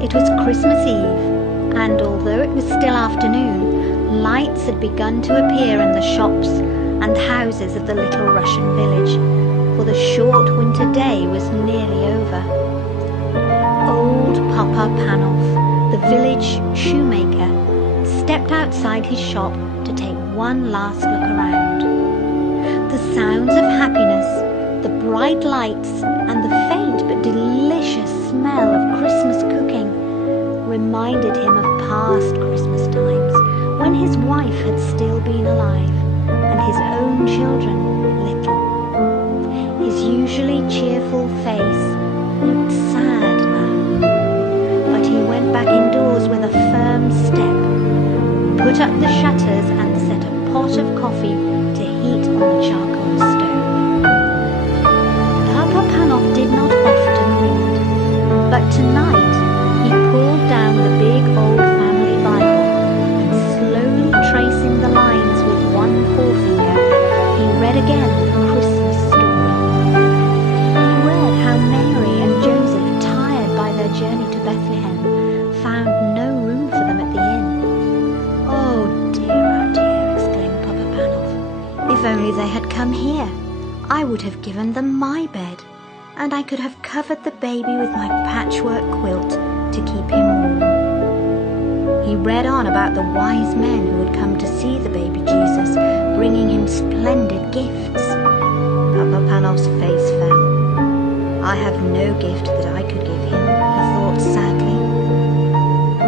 It was Christmas Eve, and although it was still afternoon, lights had begun to appear in the shops and houses of the little Russian village, for the short winter day was nearly over. Old Papa Panov, the village shoemaker, stepped outside his shop to take one last look around. The sounds of happiness, the bright lights, and the faint but delicious smell of Christmas cooking reminded him of past Christmas times when his wife had still been alive and his own children little. His usually cheerful face looked sad now, but he went back indoors with a firm step, put up the shutters and set a pot of coffee to heat on the charcoal stove. Papa Panov did not often read, but tonight he pulled down the big old family Bible and slowly tracing the lines with one forefinger, he read again the Christmas story. He read how Mary and Joseph, tired by their journey to Bethlehem, found no room for them at the inn. Oh dear, exclaimed Papa Panov. If only they had come here, I would have given them my bed, and I could have covered the baby with my patchwork quilt to keep him warm. He read on about the wise men who had come to see the baby Jesus, bringing him splendid gifts. Papa Panov's face fell. I have no gift that I could give him, he thought sadly.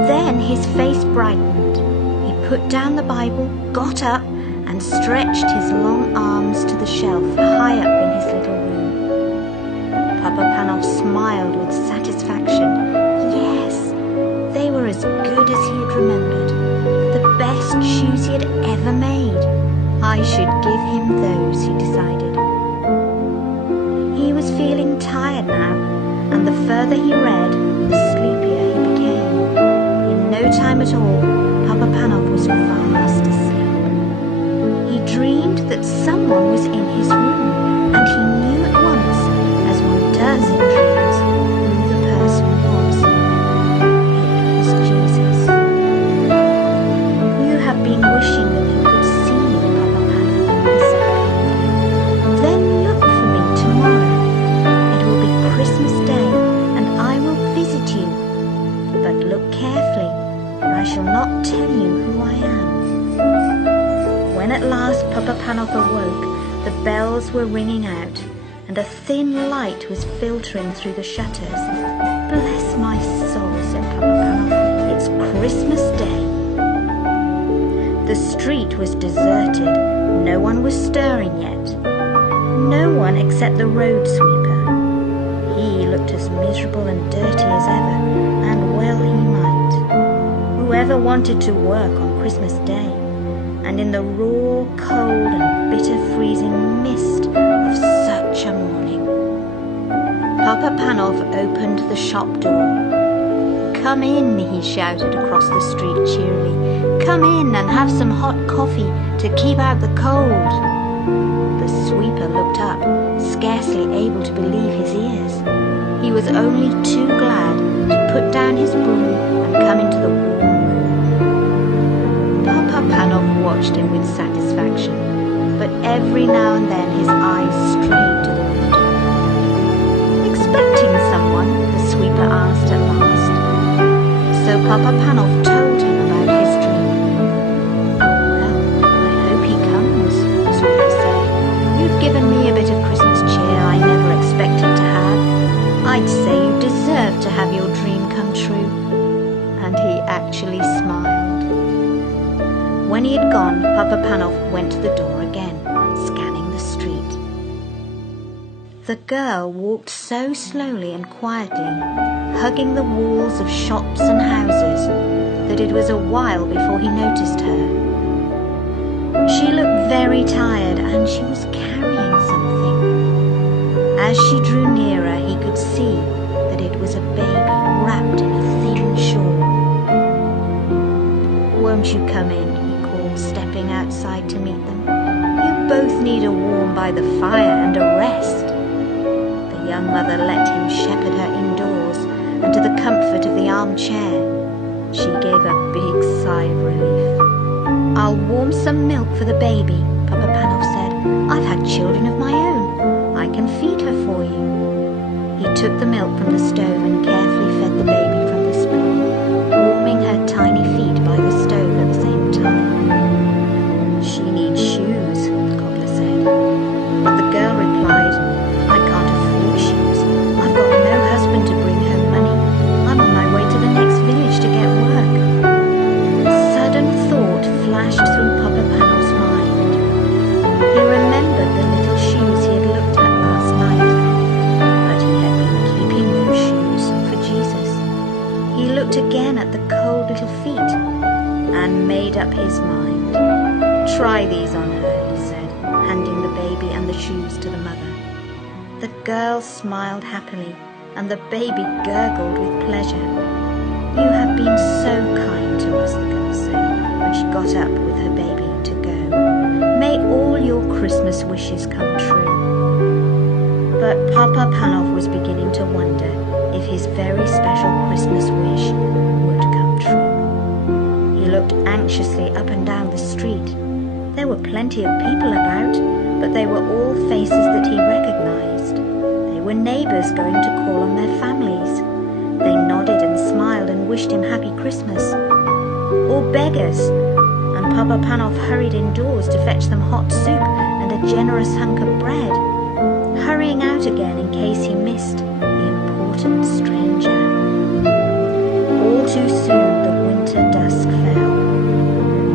Then his face brightened. He put down the Bible, got up, and stretched his long arms to the shelf high up in his little room. Papa Panov smiled with satisfaction. Yes, they were as good as he had remembered, the best shoes he had ever made. I should give him those, he decided. He was feeling tired now, and the further he read, the sleepier he became. In no time at all, Papa Panov was fast asleep. He dreamed that someone was in his room, and he knew at once, as one does in dreams, who the person was. It was Jesus. You have been wishing that you could see me, Papa Panov, he said kindly. Then look for me tomorrow. It will be Christmas Day, and I will visit you. But look carefully, or I shall not tell you who I am. When at last Papa Panov awoke, the bells were ringing out, and a thin light was filtering through the shutters. Bless my soul, said Papa Panov, it's Christmas Day. The street was deserted. No one was stirring yet. No one except the road sweeper. He looked as miserable and dirty as ever, and well he might. Whoever wanted to work on Christmas Day? And in the raw, cold and bitter freezing mist of such a morning. Papa Panov opened the shop door. Come in, he shouted across the street cheerily. Come in and have some hot coffee to keep out the cold. The sweeper looked up, scarcely able to believe his ears. He was only too glad to put down his broom and come into the warm room. Papa Panov watched him with satisfaction, but every now and then his eyes strayed to the window. Expecting someone? The sweeper asked at last. So Papa Panov told him about his dream. Well, I hope he comes, the sweeper said. You've given me a bit of Christmas cheer I never expected to have. I'd say you deserve to have your dream come true. And he actually smiled. When he had gone, Papa Panov went to the door again, scanning the street. The girl walked so slowly and quietly, hugging the walls of shops and houses, that it was a while before he noticed her. She looked very tired, and she was carrying something. As she drew nearer, he could see that it was a baby wrapped in a thin shawl. Won't you come in? Stepping outside to meet them. You both need a warm by the fire and a rest. The young mother let him shepherd her indoors and to the comfort of the armchair. She gave a big sigh of relief. "I'll warm some milk for the baby," Papa Panov said. "I've had children of my own. I can feed her for you." He took the milk from the stove and carefully fed the baby from the spoon, warming her tiny feet by the stove at the same time. "She needs shoes," the cobbler said. But the girl replied, "I can't afford shoes. I've got no husband to bring home money. I'm on my way to the next village to get work." A sudden thought flashed through Papa Panov's mind. He remembered the little shoes he had looked at last night, but he had been keeping those shoes for Jesus. He looked again at the cold little feet and made up his mind. "Try these on her," he said, handing the baby and the shoes to the mother. The girl smiled happily, and the baby gurgled with pleasure. "You have been so kind to us," the girl said, when she got up with her baby to go. "May all your Christmas wishes come true." But Papa Panov was beginning to wonder if his very special Christmas wish would come true. He looked anxiously up and down the street. There were plenty of people about, but they were all faces that he recognized. They were neighbors going to call on their families. They nodded and smiled and wished him Happy Christmas. Or beggars, and Papa Panov hurried indoors to fetch them hot soup and a generous hunk of bread, hurrying out again in case he missed the important stranger. All too soon the winter dusk fell.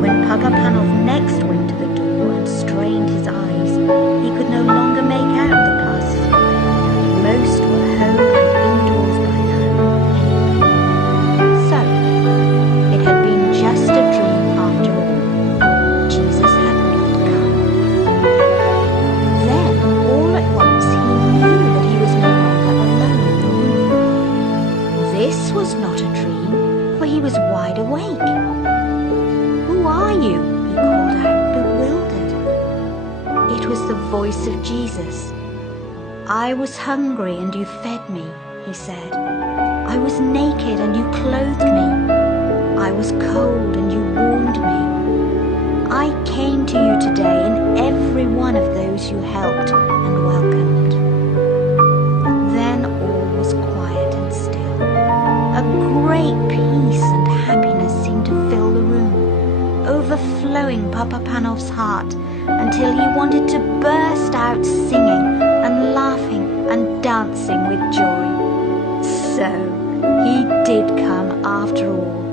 When Papa Panov next went to the door and strained his eyes, he could no longer make out the passers-by. Most were home and indoors by now, anyway. So, it had been just a dream after all. Jesus had not come. Then, all at once, he knew that he was no longer alone in the room. This was not a dream, for he was wide awake. "Who are you?" he called out, bewildered. It was the voice of Jesus. "I was hungry and you fed me," he said. "I was naked and you clothed me. I was cold and you warmed me. I came to you today in every one of those you helped and welcomed." Then all was quiet and still. A great peace and happiness seemed to fill the room, overflowing Papa Panov's heart until he wanted to burst out singing and laughing and dancing with joy. So he did come after all.